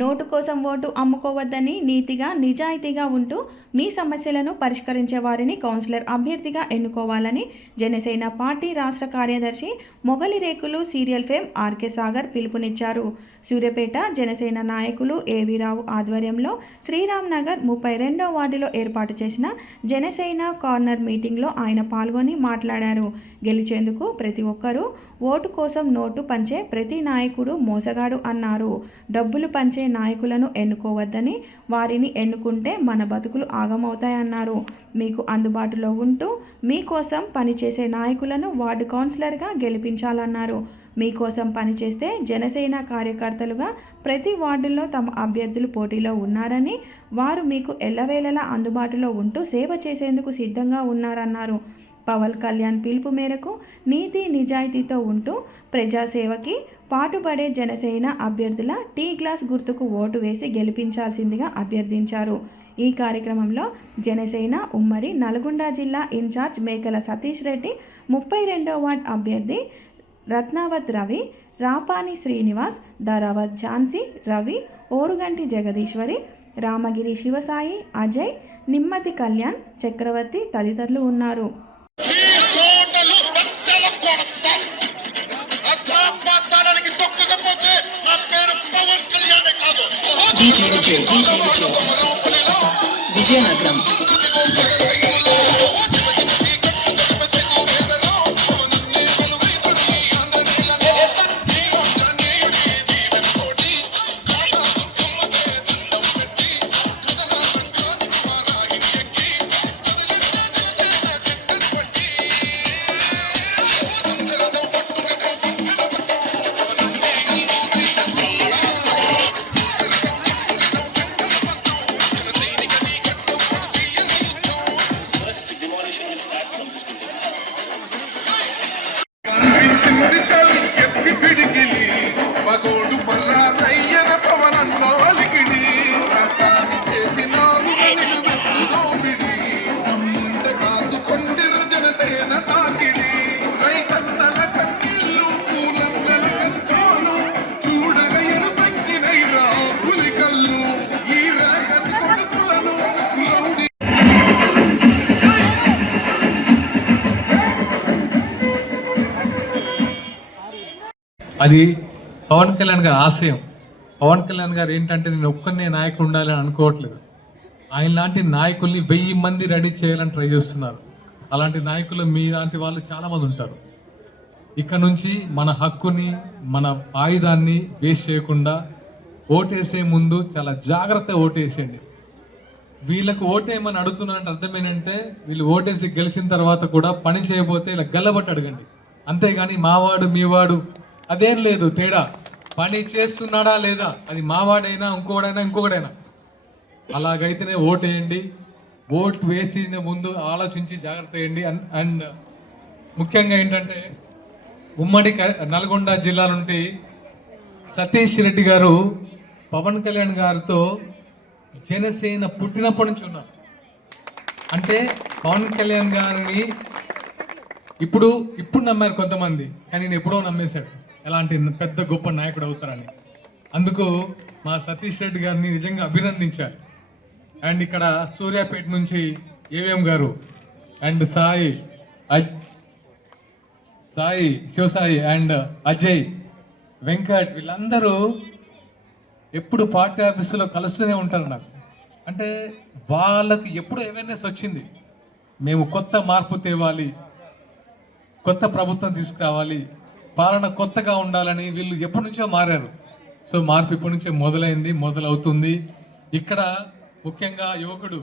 Note కోసం vote అమ్ముకోవద్దని నీతిగా నిజాయితీగా ఉంటూ మీ సమస్యలను పరిష్కరించే వారిని కౌన్సిలర్ అభ్యర్థిగా ఎన్నుకోవాలని జనసేన పార్టీ రాష్ట్ర కార్యదర్శి మొగలి రేకులు సీరియల్ ఫేమ్ ఆర్కే సాగర్ పిలుపునిచ్చారు. సూర్యాపేట జనసేన నాయకులు ఏవి రావు ఆధ్వర్యంలో శ్రీరామ్ నగర్ 32వ వార్డులో ఏర్పాటు చేసిన జనసేన కార్నర్ మీటింగ్లో ఆయన పాల్గొని మాట్లాడారు. గెలిచేందుకు ప్రతి ఒక్కరూ ఓటు కోసం నోటు పంచే ప్రతి నాయకుడు మోసగాడు అన్నారు. డబ్బులు పంచే నాయకులను ఎన్నుకోవద్దని, వారిని ఎన్నుకుంటే మన బతుకులు ఆగమవుతాయన్నారు. మీకు అందుబాటులో ఉంటూ మీకోసం పనిచేసే నాయకులను వార్డు కౌన్సిలర్గా గెలిపించాలన్నారు. మీకోసం పనిచేస్తే జనసేన కార్యకర్తలుగా ప్రతి వార్డుల్లో తమ అభ్యర్థులు పోటీలో ఉన్నారని, వారు మీకు ఎల్లవేళలా అందుబాటులో ఉంటూ సేవ చేసేందుకు సిద్ధంగా ఉన్నారన్నారు. పవన్ కళ్యాణ్ పిలుపు మేరకు నీతి నిజాయితీతో ఉంటూ ప్రజాసేవకి పాటుపడే జనసేన అభ్యర్థుల టీ గ్లాస్ గుర్తుకు ఓటు వేసి గెలిపించాల్సిందిగా అభ్యర్థించారు. ఈ కార్యక్రమంలో జనసేన ఉమ్మడి నల్గొండ జిల్లా ఇన్ఛార్జ్ మేకల సతీష్ రెడ్డి, 32వ వార్డ్ అభ్యర్థి రత్నావత్ రవి, రాపాని శ్రీనివాస్, ధరావత్ ఝాన్సీ రవి, ఓరుగంటి జగదీశ్వరి, రామగిరి శివసాయి, అజయ్, నిమ్మతి కళ్యాణ్, చక్రవర్తి తదితరులు ఉన్నారు. విజయనగరం అది పవన్ కళ్యాణ్ గారి ఆశయం. పవన్ కళ్యాణ్ గారు ఏంటంటే నేను ఒక్కనే నాయకుడు ఉండాలని అనుకోవట్లేదు. ఆయన లాంటి నాయకుల్ని 1000 మంది రెడీ చేయాలని ట్రై చేస్తున్నారు. అలాంటి నాయకులు మీ లాంటి వాళ్ళు చాలామంది ఉంటారు. ఇక్కడ నుంచి మన హక్కుని, మన ఆయుధాన్ని వేస్ట్ చేయకుండా ఓటేసే ముందు చాలా జాగ్రత్తగా ఓటేసేయండి. వీళ్ళకు ఓటేయమని అడుగుతున్నారంటే అర్థం ఏంటంటే వీళ్ళు ఓటేసి గెలిచిన తర్వాత కూడా పని చేయకపోతే ఇలా గల్లబట్టి అడగండి. అంతేగాని మావాడు మీవాడు అదేం లేదు. తేడా పని చేస్తున్నాడా లేదా, అది మావాడైనా ఇంకొకడైనా అలాగైతేనే ఓటు వేయండి. ఓటు వేసి ముందు ఆలోచించి జాగ్రత్త వేయండి. అండ్ ముఖ్యంగా ఏంటంటే ఉమ్మడి నల్గొండ జిల్లా నుండి సతీష్ రెడ్డి గారు పవన్ కళ్యాణ్ గారితో జనసేన పుట్టినప్పటి నుంచి ఉన్నారు. అంటే పవన్ కళ్యాణ్ గారిని ఇప్పుడు నమ్మారు కొంతమంది, కానీ నేను ఎప్పుడో నమ్మేశాడు ఎలాంటి పెద్ద గొప్ప నాయకుడు అవుతారని. అందుకు మా సతీష్ రెడ్డి గారిని నిజంగా అభినందించారు. అండ్ ఇక్కడ సూర్యాపేట నుంచి ఏవిఎం గారు అండ్ శివసాయి అండ్ అజయ్, వెంకట్ వీళ్ళందరూ ఎప్పుడు పార్టీ ఆఫీసులో కలుస్తూనే ఉంటారు నాకు. అంటే వాళ్ళకు ఎప్పుడు అవేర్నెస్ వచ్చింది, మేము కొత్త మార్పు తేవాలి, కొత్త ప్రభుత్వం తీసుకురావాలి, పాలన కొత్తగా ఉండాలని వీళ్ళు ఎప్పటి నుంచో మారారు. సో మార్పు ఇప్పటి నుంచే మొదలవుతుంది. ఇక్కడ ముఖ్యంగా యువకుడు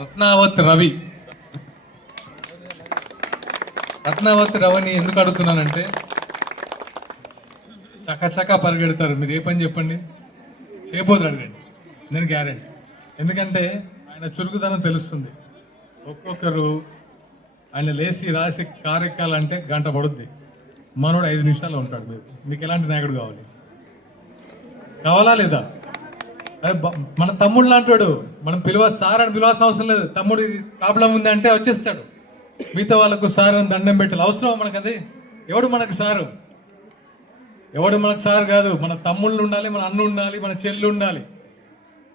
రత్నావత్ రవిని ఎందుకు అడుగుతున్నానంటే చకచకా పరిగెడతారు. మీరు ఏ పని చెప్పండి చేయబోతురు అడగండి, నేను గ్యారెంటీ. ఎందుకంటే ఆయన చురుకుదనం తెలుస్తుంది. ఒక్కొక్కరు ఆయన లేచి రాసి కార్యక్రమాలంటే గంట పడుద్ది, మనోడు 5 నిమిషాల్లో ఉంటాడు. మీకు ఎలాంటి నాయకుడు కావాలా లేదా? అదే మన తమ్ముడు లాంటాడు, మనం సార్ అని పిలవాల్సిన అవసరం లేదు. తమ్ముడు ప్రాబ్లం ఉంది అంటే వచ్చేస్తాడు. మిగతా వాళ్ళకు సార్ అని దండం పెట్టాలి అవసరం మనకు? అది ఎవడు మనకు సారు? ఎవడు మనకు సార్ కాదు, మన తమ్ముళ్ళు ఉండాలి, మన అన్న ఉండాలి, మన చెల్లి ఉండాలి,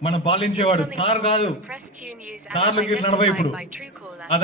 మనం పాలించేవాడు సార్ కాదు. సార్లు నడవ ఇప్పుడు